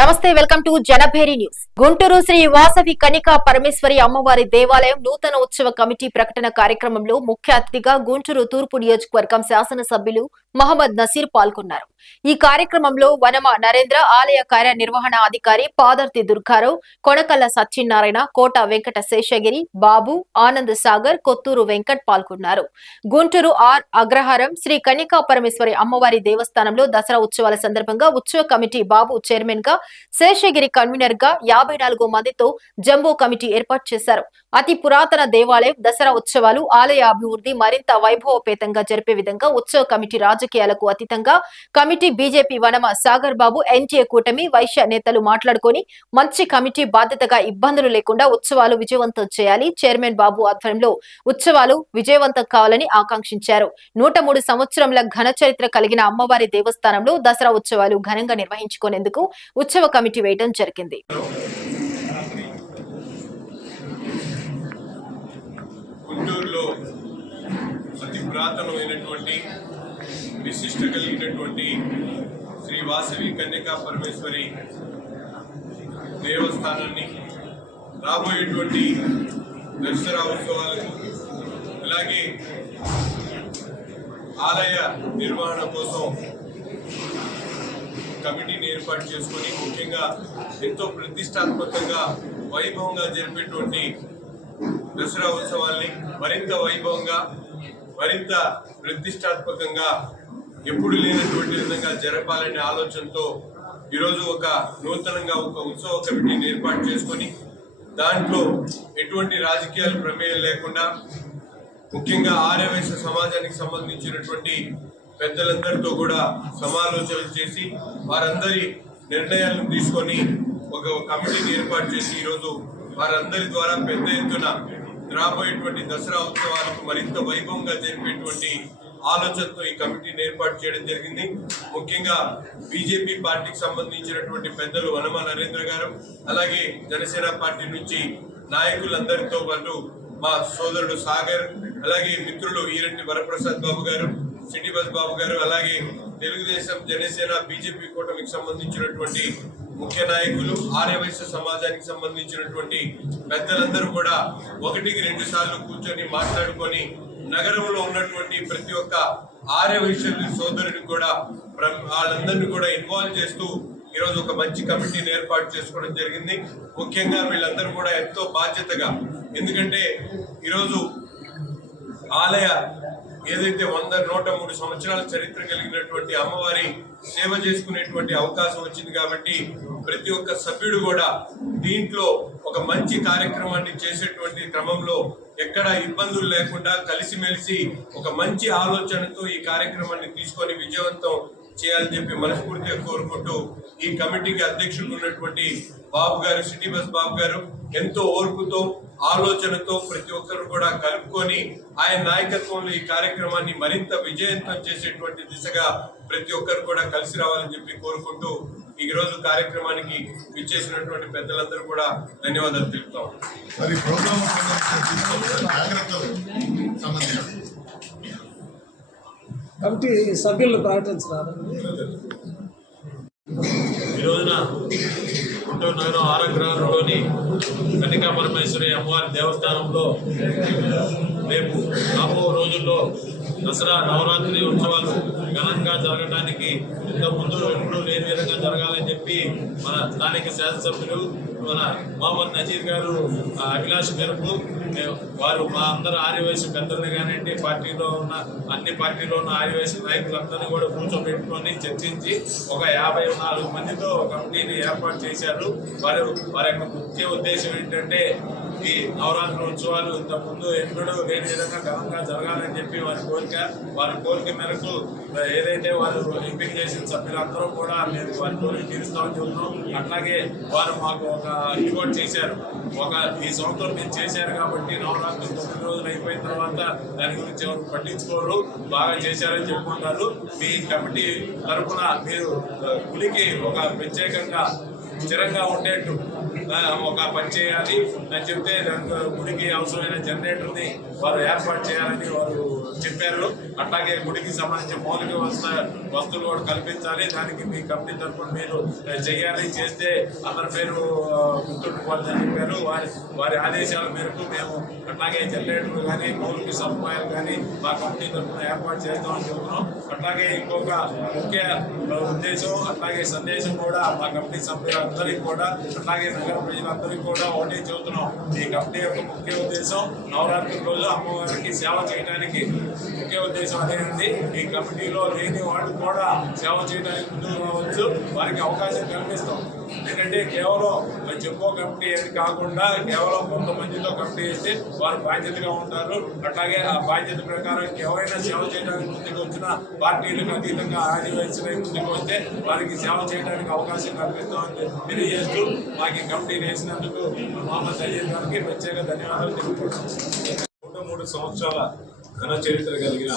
నమస్తే welcome to Janabheri news. Guntur Sri Vasavi Kanika Parameshwari అమ్మవారి దేవాలయం నూతన ఉత్సవ కమిటీ ప్రకటన కార్యక్రమంలో ముఖ్య అతిథిగా గుంటూరు తూర్పు నియోజకవర్గం శాసనసభ్యులు మహమ్మద్ నసీర్ పాల్గొన్నారు. ఈ కార్యక్రమంలో వనమ నరేంద్ర ఆలయ కార్యనిర్వహణ అధికారి పాదర్తి దుర్గారావు కొనకల్ల సత్యనారాయణ కోట వెంకట శేషగిరి బాబు ఆనంద్ సాగర్ కొత్తూరు వెంకట్ పాల్గొన్నారు. గుంటూరు ఆర్ అగ్రహారం శ్రీ కనికా పరమేశ్వరి అమ్మవారి దేవస్థానంలో దసరా ఉత్సవాల సందర్భంగా ఉత్సవ కమిటీ బాబు చైర్మన్గా శేషగిరి కన్వీనర్గా యాభై నాలుగు మందితో జంబో కమిటీ ఏర్పాటు చేశారు. అతి పురాతన దేవాలయం దసరా ఉత్సవాలు ఆలయ అభివృద్ధి మరింత వైభవపేతంగా జరిపే విధంగా ఉత్సవ కమిటీ రాజకీయాలకు అతీతంగా committee BJP Vanama Sagar Babu NDA కూటమి వైశ్య నేతలు మాట్లాడుకొని మంచి కమిటీ బాధ్యతగా ఇబ్బందులు లేకుండా ఉత్సవాలు విజయవంతం చేయాలి. చైర్మన్ బాబు ఆధ్వర్యంలో ఉత్సవాలు విజయవంతం కావాలని ఆకాంక్షించారు. నూట మూడు సంవత్సరంల ఘన చరిత్ర కలిగిన అమ్మవారి దేవస్థానంలో దసరా ఉత్సవాలు ఘనంగా నిర్వహించుకునేందుకు ఉత్సవ కమిటీ వేయడం జరిగింది. గుంటూరులో అతి పురాతనమైనటువంటి విశిష్ట కలిగినటువంటి శ్రీ వాసవి కన్యకా పరమేశ్వరి దేవస్థానాన్ని రాబోయేటువంటి దసరా ఉత్సవాలకు అలాగే ఆలయ నిర్వహణ కోసం కమిటీని ఏర్పాటు చేసుకొని ముఖ్యంగా ఎంతో ప్రతిష్టాత్మకంగా వైభవంగా జరిపేటువంటి దసరా ఉత్సవాల్ని మరింత వైభవంగా మరింత ప్రతిష్టాత్మకంగా ఎప్పుడు లేనటువంటి విధంగా జరపాలనే ఆలోచనతో ఈరోజు ఒక నూతనంగా ఒక ఉత్సవ కమిటీని ఏర్పాటు చేసుకొని దాంట్లో ఎటువంటి రాజకీయాలు ప్రమేయం లేకుండా ముఖ్యంగా ఆర్యవేశ సమాజానికి సంబంధించినటువంటి పెద్దలందరితో కూడా సమాలోచనలు చేసి వారందరి నిర్ణయాలను తీసుకొని ఒక కమిటీని ఏర్పాటు చేసి ఈరోజు వారందరి ద్వారా పెద్ద ఎత్తున రాబోయేటువంటి దసరా ఉత్సవాలకు మరింత వైభవంగా జరిపేటువంటి ఆలోచనతో ఈ కమిటీని ఏర్పాటు చేయడం జరిగింది. ముఖ్యంగా బీజేపీ పార్టీకి సంబంధించినటువంటి పెద్దలు వనమ నరేంద్ర గారు అలాగే జనసేన పార్టీ నుంచి నాయకులందరితో పాటు మా సోదరుడు సాగర్ అలాగే మిత్రులు ఈరెడ్డి వరప్రసాద్ బాబు గారు సిటీ బస్ బాబు గారు అలాగే తెలుగుదేశం జనసేన బీజేపీ కూటమికి సంబంధించినటువంటి ముఖ్య నాయకులు ఆర్యవైశ్య సమాజానికి సంబంధించినటువంటి పెద్దలందరూ కూడా ఒకటికి రెండు సార్లు కూర్చొని మాట్లాడుకొని నగరంలో ఉన్నటువంటి ప్రతి ఒక్క ఆర్యవైశ్యులు సోదరుడికి కూడా వాళ్ళందరినీ కూడా ఇన్వాల్వ్ చేస్తూ ఈరోజు ఒక మంచి కమిటీని ఏర్పాటు చేసుకోవడం జరిగింది. ముఖ్యంగా వీళ్ళందరూ కూడా ఎంతో బాధ్యతగా ఎందుకంటే ఈరోజు ఆలయ ఏదైతే వంద నూట మూడు సంవత్సరాల చరిత్ర కలిగినటువంటి అమ్మవారి సేవ చేసుకునేటువంటి అవకాశం వచ్చింది కాబట్టి ప్రతి ఒక్క సభ్యుడు కూడా దీంట్లో ఒక మంచి కార్యక్రమాన్ని చేసేటువంటి క్రమంలో ఎక్కడ ఇబ్బందులు లేకుండా కలిసిమెలిసి ఒక మంచి ఆలోచనతో ఈ కార్యక్రమాన్ని తీసుకొని విజయవంతం చేయాలని చెప్పి మనస్ఫూర్తిగా కోరుకుంటూ ఈ కమిటీకి అధ్యక్షుడు ఉన్నటువంటి బాబు గారు సిటీ బస్ బాబు గారు ఎంతో ఓర్పుతో ఆలోచనతో ప్రతి ఒక్కరు కూడా కలుపుకొని ఆయన నాయకత్వంలో ఈ కార్యక్రమాన్ని మరింత విజయవంతం చేసేటువంటి దిశగా ప్రతి ఒక్కరు కూడా కలిసి రావాలని చెప్పి కోరుకుంటూ ఈ రోజు కార్యక్రమానికి విచ్చేసినటువంటి పెద్దలందరూ కూడా ధన్యవాదాలు తెలుపుతాం మరి కమిటీ సభ్యులను ప్రకటించరాదు ఈ రోజున గుంటూరు నగరం ఆరగ్రహంలోని కన్నికా పరమేశ్వరి అమ్మవారి దేవస్థానంలో రేపు రాబో రోజుల్లో దసరా నవరాత్రి ఉత్సవాలు ఘనంగా జరగడానికి ముందు ఎప్పుడూ లేని విధంగా జరగాలని చెప్పి మన స్థానిక శాసనసభ్యులు మన మహమ్మద్ నజీర్ గారు అభిలాష్ గారు మేరకు వారు మా అందరు ఆర్యవయసు పెద్దలు కానివ్వండి పార్టీలో ఉన్న అన్ని పార్టీలో ఉన్న ఆర్యవయసు నాయకులందరినీ కూడా కూర్చోబెట్టుకొని చర్చించి ఒక యాభై నాలుగు మందితో కమిటీని ఏర్పాటు చేశారు. వారు వారి యొక్క ముఖ్య ఉద్దేశం ఏంటంటే ఈ నవరాత్రి ఉత్సవాలు ఇంతకుముందు ఎన్నడూ లేని విధంగా ఘనంగా జరగాలని చెప్పి వారి కోరిక వారి కోరిక మేరకు ఏదైతే వారు ఎంపిక చేసిన సభ్యులందరూ కూడా మేము వారి కోరిక తీరుస్తామని చెబుతున్నాం. అట్లాగే వారు మాకు ఒక ఇది చేశారు. ఒక ఈ సంవత్సరం మీరు చేశారు కాబట్టి నవరాత్రి తొమ్మిది రోజులు అయిపోయిన తర్వాత దాని గురించి ఎవరు పట్టించుకోరు. బాగా చేశారని చెప్పుకుంటారు. మీ కమిటీ తరఫున మీరు పులికి ఒక ప్రత్యేకంగా స్థిరంగా ఉండేట్టు. ఒక పని చేయాలి అని చెప్తే గుడికి అవసరమైన జనరేటర్ని వారు ఏర్పాటు చేయాలని వారు చెప్పారు. అట్లాగే గుడికి సంబంధించిన మౌలిక వస్త వస్తువులు కూడా కల్పించాలి. దానికి మీ కంపెనీ తరఫున మీరు చేయాలి చేస్తే అందరి పేరు గుర్తుండిపోవాలని చెప్పారు. వారి వారి ఆదేశాల మేరకు మేము అట్లాగే జనరేటర్లు కానీ మౌలిక సదుపాయాలు కానీ మా కంపెనీ తరఫున ఏర్పాటు చేద్దామని చెబుతున్నాం అట్లాగే ఇంకొక ముఖ్య ఉద్దేశం అట్లాగే సందేశం కూడా మా కమిటీ సభ్యులందరికీ కూడా అట్లాగే నగర ప్రజలందరికీ కూడా ఒకటే చెబుతున్నాం. ఈ కమిటీ యొక్క ముఖ్య ఉద్దేశం నవరాత్రి రోజు అమ్మవారికి సేవ చేయడానికి ముఖ్య ఉద్దేశం అనేది ఈ కమిటీలో లేని వాళ్ళు కూడా సేవ చేయడానికి ముందుకు రావచ్చు. వారికి అవకాశం కల్పిస్తాం. ఎందుకంటే కేవలం మరి చెప్పో కమిటీ అని కాకుండా కేవలం కొంతమందితో కమిటీ వేస్తే వారు బాధ్యతగా ఉంటారు. అట్లాగే ఆ బాధ్యత ప్రకారం ఎవరైనా సేవ చేయడానికి ముందుకు వచ్చిన పార్టీలకు అతీతంగా ఆదివాసీలై ముందుకు వస్తే వారికి సేవ చేయడానికి అవకాశం కల్పిస్తామని తెలియజేస్తూ మాకు ఈ కమిటీని వేసినందుకు మహమ్మద్ అజీద్ గారికి ప్రత్యేక ధన్యవాదాలు తెలుపుతున్నాను నూట మూడు సంవత్సరాల ఘన చరిత్ర కలిగిన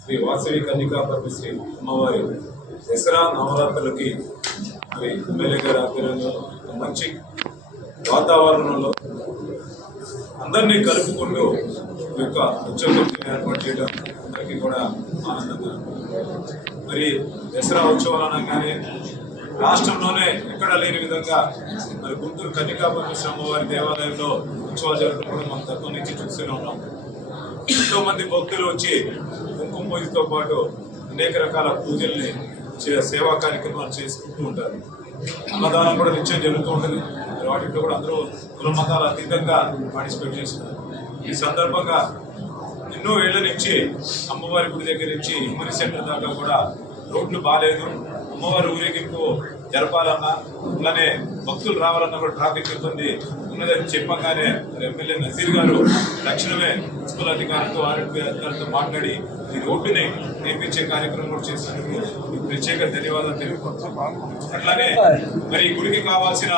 శ్రీ వాసవి కన్నికా పరమశ్రీ అమ్మవారి దసరా నవరాత్రులకి మరి ఎమ్మెల్యే గారి ఆధ్వర్యంలో మంచి వాతావరణంలో అందరినీ కలుపుకుంటూ ఈ యొక్క ఉత్సవం ఏర్పాటు చేయడం అందరికీ కూడా ఆనందంగా మరి దసరా ఉత్సవాలు అనగానే రాష్ట్రంలోనే ఎక్కడ లేని విధంగా మరి గుంటూరు కన్నికా పరమేశ్వర దేవాలయంలో ఉత్సవాలు జరుపుకోవడం మనం తక్కువ నుంచి చూస్తూనే ఉన్నాం. ఎంతో మంది భక్తులు వచ్చి కుంకుమ పూజతో పాటు అనేక రకాల పూజల్ని సేవా కార్యక్రమాలు చేసుకుంటూ ఉంటారు. అన్నదానం కూడా నిత్యం జరుగుతూ ఉంటుంది. వాటిలో కూడా అందరూ కుల మతాల అతీతంగా పార్టిసిపేట్ చేస్తున్నారు. ఈ సందర్భంగా ఎన్నో ఏళ్ళ నుంచి అమ్మవారి గుడి దగ్గర నుంచి ఇమ్మని సెంటర్ దాకా కూడా రోడ్లు బాగాలేదు అమ్మవారి ఊరేగింపు జరపాలన్నా అలానే భక్తులు రావాలన్నా కూడా ట్రాఫిక్ ఇబ్బంది ఉన్నదని చెప్పగానే ఎమ్మెల్యే నజీర్ గారు తక్షణమే మున్సిపల్ అధికారులతో ఆరోగ్య అధికారులతో మాట్లాడి ఈ రోడ్డుని నిర్మించే కార్యక్రమం కూడా చేసినందుకు ప్రత్యేక ధన్యవాదాలు తెలుపుకుంటున్నాం అట్లానే మరి గుడికి కావాల్సిన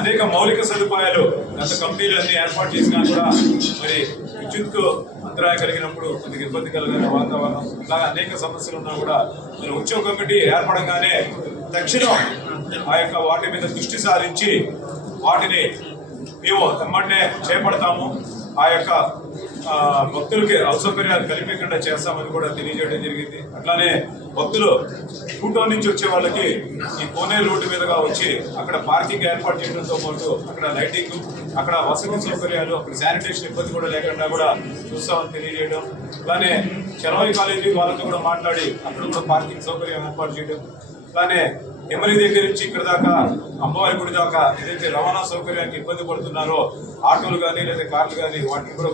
అనేక మౌలిక సదుపాయాలు గత కంపెనీలు అన్ని ఏర్పాటు చేసినా కూడా మరి విద్యుత్ అంతరాయం కలిగినప్పుడు కొద్దిగా ఇబ్బంది కలిగిన వాతావరణం ఇలా అనేక సమస్యలు ఉన్నా కూడా మరి ఉద్యోగ కమిటీ ఏర్పడంగానే తక్షణం ఆ యొక్క వాటి మీద దృష్టి సారించి వాటిని మేము ఎమ్మటే చేపడతాము. ఆ యొక్క భక్తులకి అసౌకర్యాలు కలిపేకుండా చేస్తామని కూడా తెలియజేయడం జరిగింది. అట్లానే భక్తులు టూటౌన్ నుంచి వచ్చే వాళ్ళకి ఈ కోనే రోడ్డు మీదుగా వచ్చి అక్కడ పార్కింగ్ ఏర్పాటు చేయడంతో పాటు అక్కడ లైటింగ్ అక్కడ వసతి సౌకర్యాలు అక్కడ శానిటేషన్ ఇబ్బంది కూడా లేకుండా కూడా చూస్తామని తెలియజేయడం. అలానే చెరవాయి కాలేజీ వాళ్ళతో కూడా మాట్లాడి అక్కడ కూడా పార్కింగ్ సౌకర్యం ఏర్పాటు చేయడం. అలానే ఎమ్మెల్యే దగ్గర నుంచి ఇక్కడ దాకా అమ్మవారి గుడి దాకా ఏదైతే రవాణా సౌకర్యానికి ఇబ్బంది పడుతున్నారో ఆటోలు కానీ లేదా కార్లు కానీ వాటిని కూడా